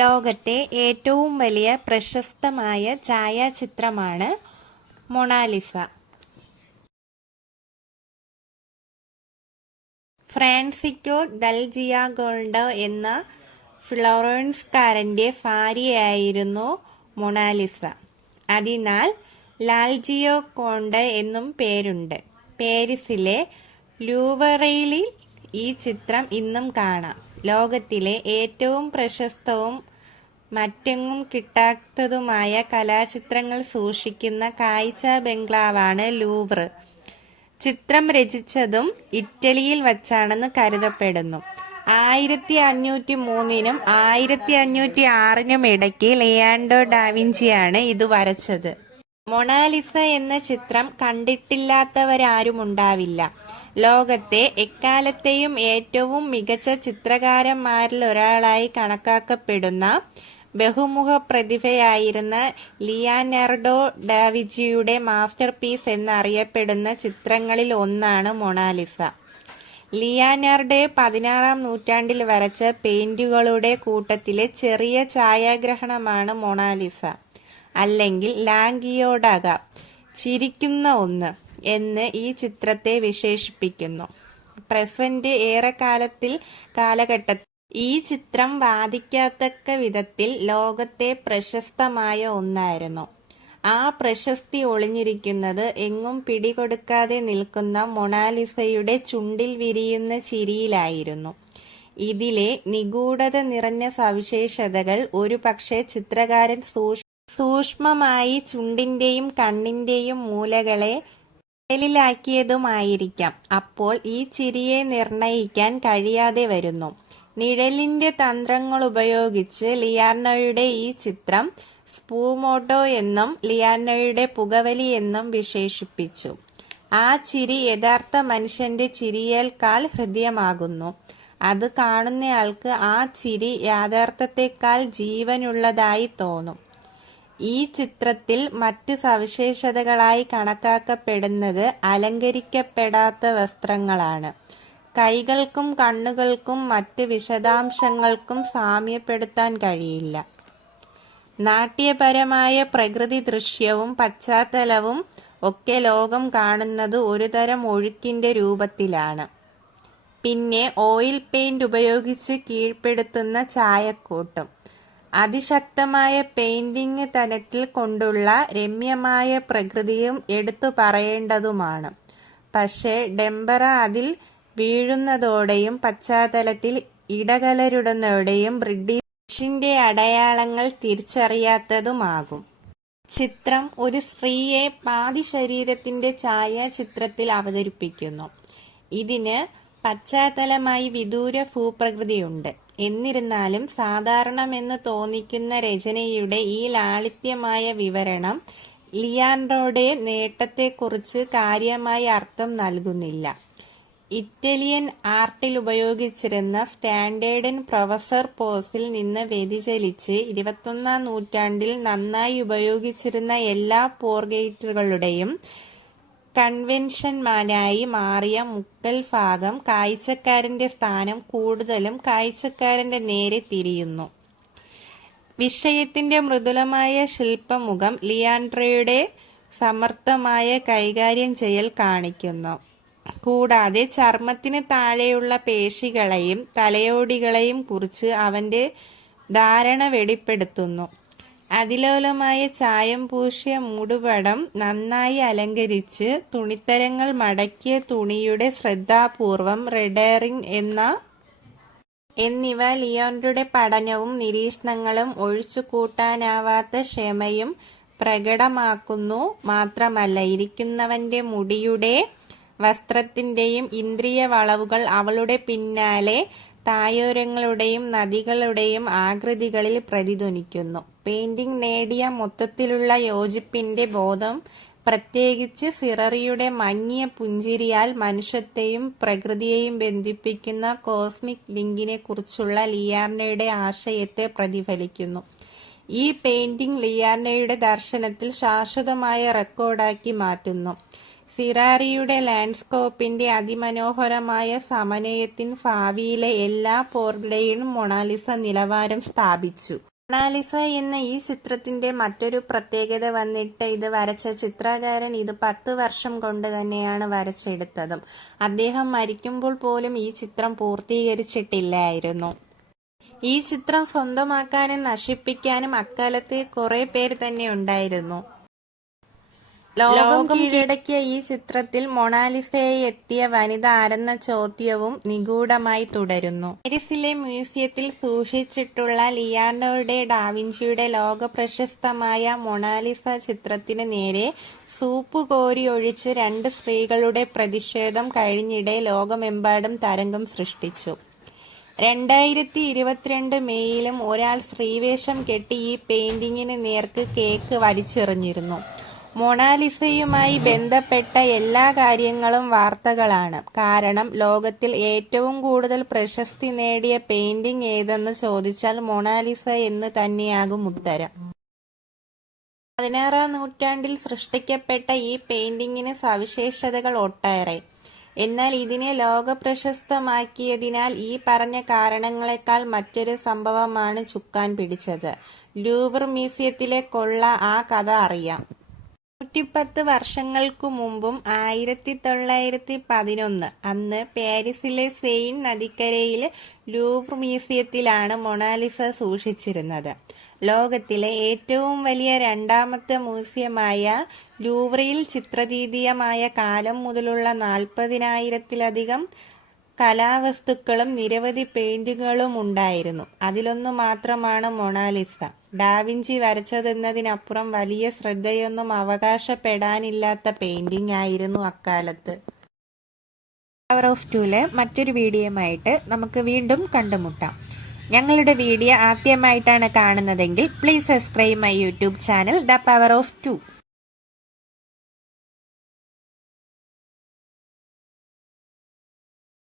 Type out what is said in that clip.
ലോകത്തെ ഏറ്റവും വലിയ പ്രശസ്തമായ ഛായാചിത്രമാണ് മൊണാലിസ. ഫ്രാൻസിക്കോ ദൽ ജിയാഗോൾഡോ എന്ന ഫ്ലോറൻസ്കാരന്റെ ഭാര്യയായിരുന്നു മൊണാലിസ. അതിനാൽ ലാൽജിയോ കോണ്ട എന്നും പേരുണ്ട്. പേരിസിലെ ലൂവറയിലിൽ ഈ ചിത്രം ഇന്നും കാണാം. ലോകത്തിലെ ഏറ്റവും പ്രശസ്തവും മറ്റെങ്ങും കിട്ടാത്തതുമായ കലാചിത്രങ്ങൾ സൂക്ഷിക്കുന്ന കാഴ്ച ബംഗ്ലാവാണ് ലൂവർ ചിത്രം രചിച്ചതും ഇറ്റലിയിൽ വച്ചാണെന്ന് കരുതപ്പെടുന്നു. ആയിരത്തി അഞ്ഞൂറ്റി മൂന്നിനും ആയിരത്തി അഞ്ഞൂറ്റി ആറിനും ഇടയ്ക്ക് ലിയാൻഡോ ഡാവിഞ്ചിയാണ് ഇത് വരച്ചത്. മൊണാലിസ എന്ന ചിത്രം കണ്ടിട്ടില്ലാത്തവരാരുമുണ്ടാവില്ല. ലോകത്തെ എക്കാലത്തെയും ഏറ്റവും മികച്ച ചിത്രകാരന്മാരിൽ ഒരാളായി കണക്കാക്കപ്പെടുന്ന ബഹുമുഖ പ്രതിഭയായിരുന്ന ലിയാനർഡോ ഡാവിജിയുടെ മാസ്റ്റർ പീസ് എന്നറിയപ്പെടുന്ന ചിത്രങ്ങളിൽ ഒന്നാണ് മൊണാലിസ. ലിയനാർഡോ പതിനാറാം നൂറ്റാണ്ടിൽ വരച്ച പെയിന്റുകളുടെ കൂട്ടത്തിലെ ചെറിയ ഛായാഗ്രഹണമാണ് മൊണാലിസ. അല്ലെങ്കിൽ ലാംഗിയോടാകാം "ചിരിക്കുന്ന ഒന്ന്" എന്ന് ഈ ചിത്രത്തെ വിശേഷിപ്പിക്കുന്നു. പ്രസന്റ് ഏറെക്കാലത്തിൽ കാലഘട്ടത്തിൽ ഈ ചിത്രം വാദിക്കത്തക്ക വിധത്തിൽ ലോകത്തെ പ്രശസ്തമായ ഒന്നായിരുന്നു. ആ പ്രശസ്തി ഒളിഞ്ഞിരിക്കുന്നത് എങ്ങും പിടികൊടുക്കാതെ നിൽക്കുന്ന മൊണാലിസയുടെ ചുണ്ടിൽ വിരിയുന്ന ചിരിയിലായിരുന്നു. ഇതിലെ നിഗൂഢത നിറഞ്ഞ സവിശേഷതകൾ ഒരുപക്ഷേ ചിത്രകാരൻ സൂക്ഷ്മമായി ചുണ്ടിന്റെയും കണ്ണിന്റെയും മൂലകളെ നിഴലിലാക്കിയതുമായിരിക്കാം. അപ്പോൾ ഈ ചിരിയെ നിർണയിക്കാൻ കഴിയാതെ വരുന്നു. നിഴലിന്റെ തന്ത്രങ്ങൾ ഉപയോഗിച്ച് ലിയാർണോയുടെ ഈ ചിത്രം സ്പൂമോട്ടോ എന്നും ലിയാർണോയുടെ പുകവലി എന്നും വിശേഷിപ്പിച്ചു. ആ ചിരി യഥാർത്ഥ മനുഷ്യന്റെ ചിരിയേൽക്കാൽ ഹൃദ്യമാകുന്നു. അത് കാണുന്നയാൾക്ക് ആ ചിരി യാഥാർത്ഥ്യത്തെക്കാൾ ജീവനുള്ളതായി തോന്നും. ഈ ചിത്രത്തിൽ മറ്റു സവിശേഷതകളായി കണക്കാക്കപ്പെടുന്നത് അലങ്കരിക്കപ്പെടാത്ത വസ്ത്രങ്ങളാണ്. കൈകൾക്കും കണ്ണുകൾക്കും മറ്റ് വിശദാംശങ്ങൾക്കും സാമ്യപ്പെടുത്താൻ കഴിയില്ല. നാട്യപരമായ പ്രകൃതി ദൃശ്യവും പശ്ചാത്തലവും ഒക്കെ ലോകം കാണുന്നത് ഒരുതരം ഒഴുക്കിന്റെ രൂപത്തിലാണ്. പിന്നെ ഓയിൽ പെയിന്റ് ഉപയോഗിച്ച് കീഴ്പ്പെടുത്തുന്ന ഛായക്കൂട്ടും. അതിശക്തമായ പെയിന്റിങ് തലത്തിൽ കൊണ്ടുള്ള രമ്യമായ പ്രകൃതിയും എടുത്തു പറയേണ്ടതുമാണ് പക്ഷേ ഡെംബറ അതിൽ വീഴുന്നതോടെയും പശ്ചാത്തലത്തിൽ ഇടകലരുന്നതോടെയും ബ്രിട്ടീഷിന്റെ അടയാളങ്ങൾ തിരിച്ചറിയാത്തതുമാകും. ചിത്രം ഒരു സ്ത്രീയെ പാതി പാതിശരീരത്തിന്റെ ഛായാചിത്രത്തിൽ അവതരിപ്പിക്കുന്നു. ഇതിന് പശ്ചാത്തലമായി വിദൂര ഭൂപ്രകൃതിയുണ്ട്. എന്നിരുന്നാലും സാധാരണമെന്ന് തോന്നിക്കുന്ന രചനയുടെ ഈ ലാളിത്യമായ വിവരണം ലിയാൻഡ്രോയുടെ നേട്ടത്തെക്കുറിച്ച് കാര്യമായ അർത്ഥം നൽകുന്നില്ല. ഇറ്റാലിയൻ ആർട്ടിലുപയോഗിച്ചിരുന്ന സ്റ്റാൻഡേർഡൻ പ്രൊഫസർ പോസിൽ നിന്ന് വ്യതിചലിച്ച് ഇരുപത്തൊന്നാം നൂറ്റാണ്ടിൽ നന്നായി ഉപയോഗിച്ചിരുന്ന എല്ലാ പോർട്രെയ്റ്റുകളുടെയും കൺവെൻഷനായി മാറിയ മുക്കൽ ഭാഗം കാഴ്ചക്കാരന്റെ സ്ഥാനം കൂടുതലും കാഴ്ചക്കാരന്റെ നേരെ തിരിയുന്നു. വിഷയത്തിന്റെ മൃദുലമായ ശില്പമുഖം ലിയാൻഡ്രയുടെ സമർത്ഥമായ കൈകാര്യം ചെയ്യൽ കാണിക്കുന്നു. കൂടാതെ ചർമ്മത്തിന് താഴെയുള്ള പേശികളെയും തലയോടികളെയും കുറിച്ച് അവന്റെ ധാരണ വെളിപ്പെടുത്തുന്നു. അതിലോലമായ ചായം പൂശിയ മൂടുപടം നന്നായി അലങ്കരിച്ച് തുണിത്തരങ്ങൾ മടക്കിയ തുണിയുടെ ശ്രദ്ധാപൂർവം എന്ന എന്നിവ ലിയനാർഡോയുടെ പഠനവും നിരീക്ഷണങ്ങളും ഒഴിച്ചുകൂട്ടാനാവാത്ത ക്ഷമയും പ്രകടമാക്കുന്നു. മാത്രമല്ല ഇരിക്കുന്നവന്റെ മുടിയുടെ വസ്ത്രത്തിന്റെയും ഇന്ദ്രിയ വളവുകൾ അവളുടെ പിന്നിലെ താഴ്വാരങ്ങളുടെയും നദികളുടെയും ആകൃതികളിൽ പ്രതിധ്വനിക്കുന്നു. പെയിന്റിംഗ് നേടിയ മൊത്തത്തിലുള്ള യോജിപ്പിന്റെ ബോധം പ്രത്യേകിച്ച് സിററിയുടെ മങ്ങിയ പുഞ്ചിരിയാൽ മനുഷ്യത്തെയും പ്രകൃതിയെയും ബന്ധിപ്പിക്കുന്ന കോസ്മിക് ലിങ്കിനെക്കുറിച്ചുള്ള ലിയാർണയുടെ ആശയത്തെ പ്രതിഫലിക്കുന്നു ഈ പെയിന്റിംഗ് ലിയാർണയുടെ ദർശനത്തിൽ ശാശ്വതമായ റെക്കോർഡാക്കി മാറ്റുന്നു. സിറാറിയുടെ ലാൻഡ്സ്കോപ്പിന്റെ അതിമനോഹരമായ സമനയത്തിൻ ഭാവിയിലെ എല്ലാ പോർഡയും മൊണാലിസ നിലവാരം സ്ഥാപിച്ചു. മൊണാലിസ എന്ന ഈ ചിത്രത്തിന്റെ മറ്റൊരു പ്രത്യേകത വന്നിട്ട് ഇത് വരച്ച ചിത്രകാരൻ ഇത് പത്ത് വർഷം കൊണ്ട് തന്നെയാണ് വരച്ചെടുത്തതും. അദ്ദേഹം മരിക്കുമ്പോൾ പോലും ഈ ചിത്രം പൂർത്തീകരിച്ചിട്ടില്ലായിരുന്നു. ഈ ചിത്രം സ്വന്തമാക്കാനും നശിപ്പിക്കാനും അക്കാലത്ത് കുറെ പേര് തന്നെ ഉണ്ടായിരുന്നു. ലോകം കീഴടക്കിയ ഈ ചിത്രത്തിൽ മൊണാലിസയെ എത്തിയ വനിത ആരെന്ന ചോദ്യവും നിഗൂഢമായി തുടരുന്നു. പാരീസിലെ മ്യൂസിയത്തിൽ സൂക്ഷിച്ചിട്ടുള്ള ലിയനാർഡോ ഡാവിഞ്ചിയുടെ ലോകപ്രശസ്തമായ മൊണാലിസ ചിത്രത്തിന് നേരെ സൂപ്പ് കോരി ഒഴിച്ച് രണ്ട് സ്ത്രീകളുടെ പ്രതിഷേധം കഴിഞ്ഞിടെ ലോകമെമ്പാടും തരംഗം സൃഷ്ടിച്ചു. രണ്ടായിരത്തി ഇരുപത്തിരണ്ട് മെയ്യിലും ഒരാൾ സ്ത്രീവേഷം കെട്ടി ഈ പെയിന്റിങ്ങിന് നേർക്ക് കേക്ക് വലിച്ചെറിഞ്ഞിരുന്നു. മൊണാലിസയുമായി ബന്ധപ്പെട്ട എല്ലാ കാര്യങ്ങളും വാർത്തകളാണ്. കാരണം ലോകത്തിൽ ഏറ്റവും കൂടുതൽ പ്രശസ്തി നേടിയ പെയിന്റിംഗ് ഏതെന്ന് ചോദിച്ചാൽ മൊണാലിസ എന്ന് തന്നെയാകും ഉത്തരം. പതിനാറാം നൂറ്റാണ്ടിൽ സൃഷ്ടിക്കപ്പെട്ട ഈ പെയിന്റിങ്ങിന് സവിശേഷതകൾ ഒട്ടേറെ. എന്നാൽ ഇതിനെ ലോകപ്രശസ്തമാക്കിയതിനാൽ ഈ പറഞ്ഞ കാരണങ്ങളെക്കാൾ മറ്റൊരു സംഭവമാണ് ചുക്കാൻ പിടിച്ചത്. ലൂവർ മ്യൂസിയത്തിലെ കൊള്ള ആ കഥ അറിയാം. നൂറ്റിപ്പത്ത് വർഷങ്ങൾക്കു മുമ്പും ആയിരത്തി തൊള്ളായിരത്തി പതിനൊന്ന് അന്ന് പാരീസിലെ സെയിൻ നദിക്കരയിലെ ലൂവർ മ്യൂസിയത്തിലാണ് മൊണാലിസ സൂക്ഷിച്ചിരുന്നത്. ലോകത്തിലെ ഏറ്റവും വലിയ രണ്ടാമത്തെ മ്യൂസിയമായ ലൂവറിൽ ചിത്രതീതീയമായ കാലം മുതലുള്ള നാൽപ്പതിനായിരത്തിലധികം കലാവസ്തുക്കളും നിരവധി പെയിന്റിങ്ങുകളുമുണ്ടായിരുന്നു. അതിലൊന്നു മാത്രമാണ് മൊണാലിസ. ഡാവിഞ്ചി വരച്ചതെന്നതിനപ്പുറം വലിയ ശ്രദ്ധയൊന്നും അവകാശപ്പെടാനില്ലാത്ത പെയിന്റിംഗ് ആയിരുന്നു അക്കാലത്ത്. പവർ ഓഫ് ടൂലെ മറ്റൊരു വീഡിയോയുമായിട്ട് നമുക്ക് വീണ്ടും കണ്ടുമുട്ടാം. ഞങ്ങളുടെ വീഡിയോ ആദ്യമായിട്ടാണ് കാണുന്നതെങ്കിൽ please subscribe my YouTube channel the power of two.